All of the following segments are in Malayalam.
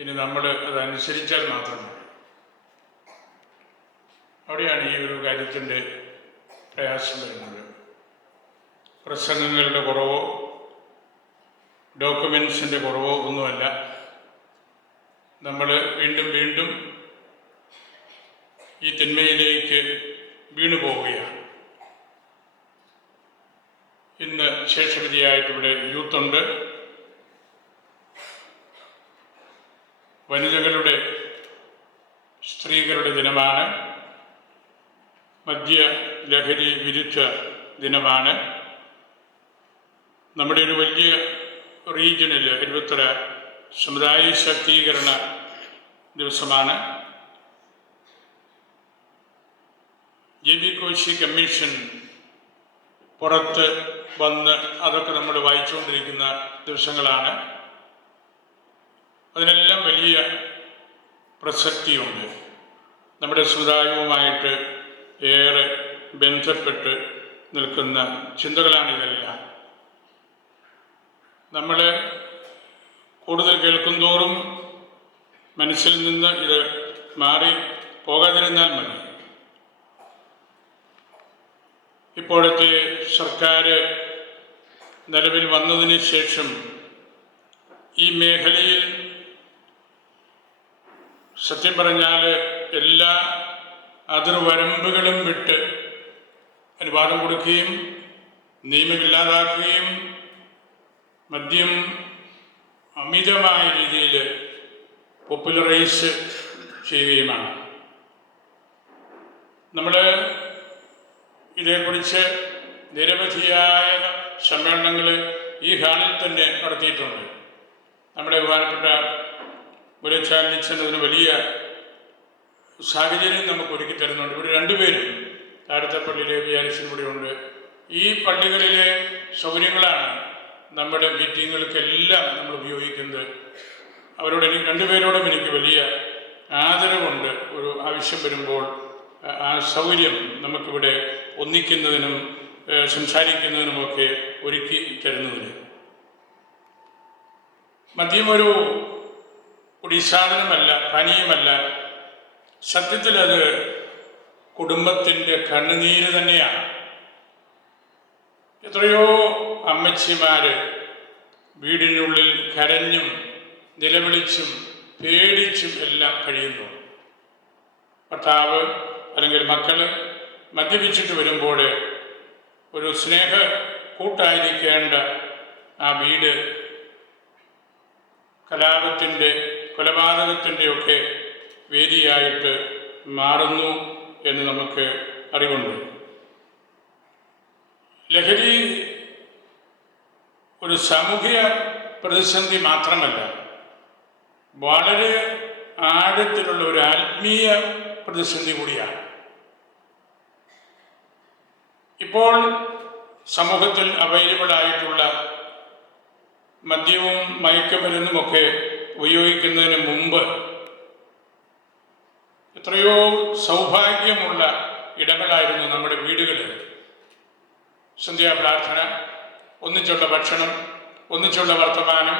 ഇനി നമ്മൾ അതനുസരിച്ചാൽ മാത്രം മതി. അവിടെയാണ് ഈ ഒരു കാര്യത്തിൻ്റെ പ്രയാസം വരുന്നത്. പ്രസംഗങ്ങളുടെ കുറവോ ഡോക്യുമെൻസിൻ്റെ കുറവോ ഒന്നുമല്ല. നമ്മൾ വീണ്ടും വീണ്ടും ഈ തിന്മയിലേക്ക് വീണു പോവുകയാണ്. ഇന്ന് ശേഷവിധിയായിട്ടിവിടെ യൂത്തുണ്ട്. വനിതകളുടെ സ്ത്രീകളുടെ ദിനമാണ്. മദ്യ ലഹരി വിരുദ്ധ ദിനമാണ്. നമ്മുടെ ഒരു വലിയ റീജിയനിൽ ഇരുപത്തര സമുദായ ശാക്തീകരണ ദിവസമാണ്. JB കോശി കമ്മീഷൻ പുറത്ത് വന്ന് അതൊക്കെ നമ്മൾ വായിച്ചുകൊണ്ടിരിക്കുന്ന ദിവസങ്ങളാണ്. അതിനെല്ലാം വലിയ പ്രസക്തിയുണ്ട്. നമ്മുടെ സമുദായവുമായിട്ട് ഏറെ ബന്ധപ്പെട്ട് നിൽക്കുന്ന ചിന്തകളാണിതെല്ലാം. നമ്മൾ കൂടുതൽ കേൾക്കുന്തോറും മനസ്സിൽ നിന്ന് ഇത് മാറി പോകാതിരുന്നാൽ മതി. ഇപ്പോഴത്തെ സർക്കാർ നിലവിൽ വന്നതിന് ശേഷം ഈ മേഖലയിൽ സത്യം പറഞ്ഞാൽ എല്ലാ അതിർവരമ്പുകളും വിട്ട് അനുവാദം കൊടുക്കുകയും നിയമമില്ലാതാക്കുകയും മദ്യം അമിതമായ രീതിയിൽ പോപ്പുലറൈസ് ചെയ്യുകയുമാണ്. നമ്മൾ ഇതേക്കുറിച്ച് നിരവധിയായ സമ്മേളനങ്ങൾ ഈ ഹാളിൽ തന്നെ നടത്തിയിട്ടുണ്ട്. നമ്മുടെ ബഹുമാനപ്പെട്ട മുരച്ചാലിച്ചൻ അതിന് വലിയ സാഹചര്യം നമുക്ക് ഒരുക്കി തരുന്നുണ്ട്. ഇവിടെ രണ്ടുപേരും താഴത്തപ്പള്ളിയിലെ വിചാരിച്ചും കൂടെ ഉണ്ട്. ഈ പള്ളികളിലെ സൗകര്യങ്ങളാണ് നമ്മുടെ മീറ്റിങ്ങുകൾക്കെല്ലാം നമ്മൾ ഉപയോഗിക്കുന്നത്. അവരോട് രണ്ടുപേരോടും എനിക്ക് വലിയ ആദരവുണ്ട്. ഒരു ആവശ്യം വരുമ്പോൾ ആ സൗകര്യം നമുക്കിവിടെ ഒന്നിക്കുന്നതിനും സംസാരിക്കുന്നതിനുമൊക്കെ ഒരുക്കി തരുന്നതിന്. മദ്യമൊരു കുടിസാധനമല്ല, പാനീയമല്ല. സത്യത്തിൽ അത് കുടുംബത്തിൻ്റെ കണ്ണുനീര് തന്നെയാണ്. എത്രയോ അമ്മച്ചിമാർ വീടിനുള്ളിൽ കരഞ്ഞും നിലവിളിച്ചും പേടിച്ചും എല്ലാം കഴിയുന്നു. ഭർത്താവ് അല്ലെങ്കിൽ മക്കൾ മദ്യപിച്ചിട്ട് വരുമ്പോൾ ഒരു സ്നേഹ കൂട്ടായിരിക്കേണ്ട ആ വീട് കലാപത്തിൻ്റെ കൊലപാതകത്തിൻ്റെയൊക്കെ വേദിയായിട്ട് മാറുന്നു എന്ന് നമുക്ക് അറിവുണ്ട്. ലഹരി ഒരു സാമൂഹിക പ്രതിസന്ധി മാത്രമല്ല, വളരെ ആഴത്തിലുള്ള ഒരു ആത്മീയ പ്രതിസന്ധി കൂടിയാണ്. ഇപ്പോൾ സമൂഹത്തിൽ അവൈലബിൾ ആയിട്ടുള്ള മദ്യവും മയക്കുമരുന്നുമൊക്കെ ഉപയോഗിക്കുന്നതിന് മുമ്പ് എത്രയോ സൗഭാഗ്യമുള്ള ഇടങ്ങളായിരുന്നു നമ്മുടെ വീടുകൾ. സന്ധ്യാപ്രാർത്ഥന, ഒന്നിച്ചുള്ള ഭക്ഷണം, ഒന്നിച്ചുള്ള വർത്തമാനം,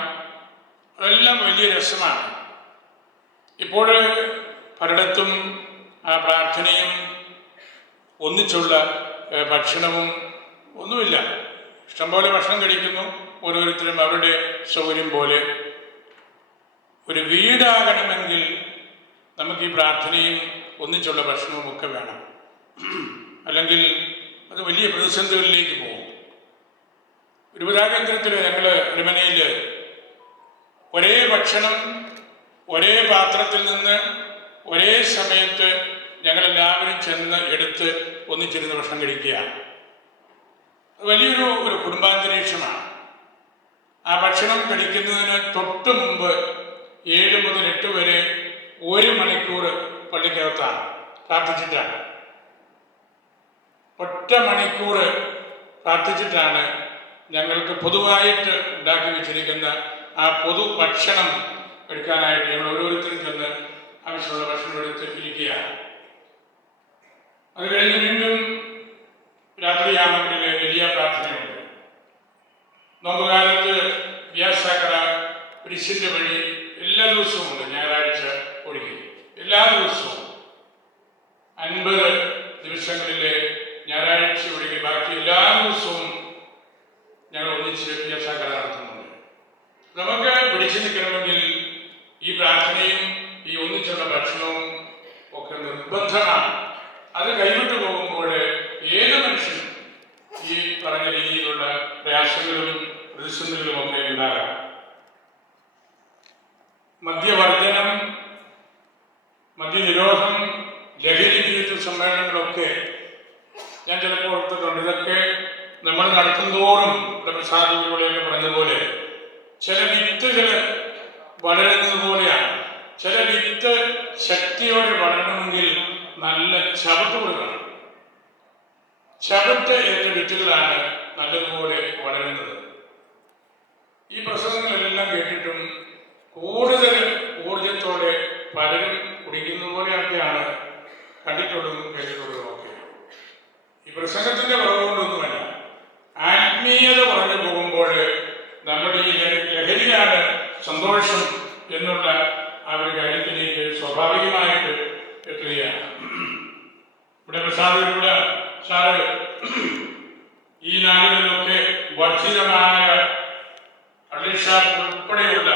അതെല്ലാം വലിയ രസമാണ്. ഇപ്പോൾ പലയിടത്തും ആ പ്രാർത്ഥനയും ഒന്നിച്ചുള്ള ഭക്ഷണവും ഒന്നുമില്ല. ഇഷ്ടംപോലെ ഭക്ഷണം കഴിക്കുന്നു, ഓരോരുത്തരും അവരുടെ സൗകര്യം പോലെ. ഒരു വീടാകണമെങ്കിൽ നമുക്ക് ഈ പ്രാർത്ഥനയും ഒന്നിച്ചുള്ള ഭക്ഷണവും ഒക്കെ വേണം. അല്ലെങ്കിൽ അത് വലിയ പ്രതിസന്ധികളിലേക്ക് പോകും. ഒരു കേന്ദ്രത്തിൽ ഞങ്ങൾ അരമനയിൽ ഒരേ ഭക്ഷണം ഒരേ പാത്രത്തിൽ നിന്ന് ഒരേ സമയത്ത് ഞങ്ങളെല്ലാവരും ചെന്ന് എടുത്ത് ഒന്നിച്ചിരുന്ന് ഭക്ഷണം കഴിക്കുകയാണ്. വലിയൊരു കുടുംബാന്തരീക്ഷമാണ്. ആ ഭക്ഷണം കഴിക്കുന്നതിന് തൊട്ട് മുമ്പ് 7 മുതൽ 8 വരെ 1 മണിക്കൂർ പള്ളിക്കകത്താണ്, പ്രാർത്ഥിച്ചിട്ടാണ്. ഒറ്റ മണിക്കൂർ പ്രാർത്ഥിച്ചിട്ടാണ് ഞങ്ങൾക്ക് പൊതുവായിട്ട് ഉണ്ടാക്കി വെച്ചിരിക്കുന്ന ആ പൊതു ഭക്ഷണം എടുക്കാനായിട്ട് ഞങ്ങൾ ഓരോരുത്തരും ചെന്ന് ആവശ്യമുള്ള ഭക്ഷണം എടുത്ത് ഇരിക്കുകയാണ്. അത് കഴിഞ്ഞ് വീണ്ടും രാത്രിയാമങ്ങളിൽ വലിയ പ്രാർത്ഥനയുണ്ട്. നോമ്പുകാലത്ത് വ്യാസാക്കറ കുരിശിൻ്റെ വഴി എല്ലാ ദിവസവും ഉണ്ട്, ഞായറാഴ്ച ഒഴികെ എല്ലാ ദിവസവും 50 ദിവസങ്ങളിലെ ഞായറാഴ്ച ഒഴികെ ബാക്കി എല്ലാ ദിവസവും ഞങ്ങൾ ഒന്നിച്ച് യാത്രാക്കല നടത്തുന്നുണ്ട്. നമുക്ക് പിടിച്ചു നിൽക്കണമെങ്കിൽ ഈ പ്രാർത്ഥനയും ഈ ഒന്നിച്ചുള്ള ഭക്ഷണവും ഒക്കെ നിർബന്ധമാണ്. അത് കൈവിട്ടു പോകുമ്പോൾ ഏത് മനുഷ്യനും ഈ പറഞ്ഞ രീതിയിലുള്ള പ്രയാസങ്ങളും പ്രതിസന്ധികളും ഒക്കെ ഉണ്ടാകാം. മദ്യവർജനം, മദ്യനിരോധം, ലഹരി വിരുദ്ധ സമ്മേളനങ്ങളൊക്കെ ഞാൻ ചിലപ്പോൾ ഓർത്തിട്ടുണ്ട്. ഇതൊക്കെ നമ്മൾ നടത്തുന്തോറും പ്രസാദികളെയൊക്കെ പറഞ്ഞതുപോലെ ചില വിത്തുകൾ വളരുന്നത് പോലെയാണ്. ചില വിത്ത് ശക്തിയോടെ വളരണമെങ്കിൽ നല്ല ചവിട്ട് കൊടുക്കണം. ചവിട്ട് ഏറ്റ വിത്തുകളാണ് നല്ലതുപോലെ വളരുന്നത്. ഈ പ്രസംഗങ്ങളെല്ലാം കേട്ടിട്ടും കൂടുതൽ ഊർജത്തോടെ പലരും കുടിക്കുന്ന പോലെയൊക്കെയാണ് കണ്ടിട്ടുള്ളതും കേട്ടിട്ടുള്ളതും ഒക്കെ. ഈ പ്രസംഗത്തിന്റെ കുറവുകൊണ്ടൊന്നുമല്ല, ആത്മീയത പറഞ്ഞു പോകുമ്പോൾ നമ്മുടെ ഈ ലഹരിയാണ് സന്തോഷം എന്നുള്ള ആ ഒരു കാര്യത്തിലേക്ക് സ്വാഭാവികമായിട്ട് എത്തുകയാണ്. ഇവിടെ പ്രസാദിലുള്ള സാറ് ഈ നാടുകളിലൊക്കെ വർദ്ധിതമായ പള്ളിഷാപ്പ് ഉൾപ്പെടെയുള്ള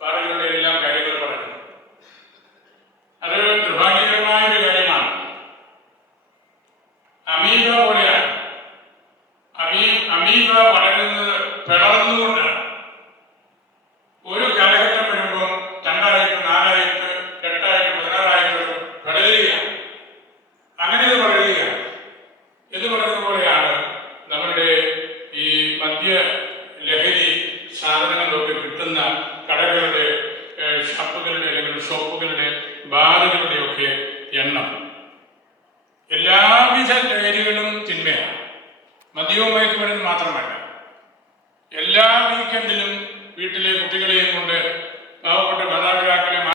പാറകളുടെ എല്ലാം കാര്യങ്ങൾ പറഞ്ഞു. അത് നിർഭാഗ്യകരമായ ഒരു കാര്യമാണ്. അമീബ പോലെയാണ്. അമീബ വളരുന്നത് പിളർന്നുകൊണ്ടാണ്. ഒരു കാലഘട്ടം വരുമ്പോൾ 2ആയിട്ട് 4ആയിട്ട് 8ആയിട്ട് 16ആയിട്ട് വളരുകയാണ്. അങ്ങനെ ഇത് വളരുകയാണ് എന്ന് പറയുന്നത് പോലെയാണ് നമ്മുടെ ഈ മദ്യ ലഹരി സാധനങ്ങളൊക്കെ കിട്ടുന്ന കടകളുടെ, ഷാപ്പുകളുടെ അല്ലെങ്കിൽ ഷോപ്പുകളുടെ, ബാറുകളുടെയൊക്കെ എണ്ണം. എല്ലാവിധ ലഹരികളും തിന്മയാണ്. മദ്യവും മയക്കുമരുന്ന് മാത്രമല്ല. എല്ലാ വീക്കെൻഡിലും വീട്ടിലെ കുട്ടികളെയും കൊണ്ട് പാവപ്പെട്ട മാതാപിതാക്കളെ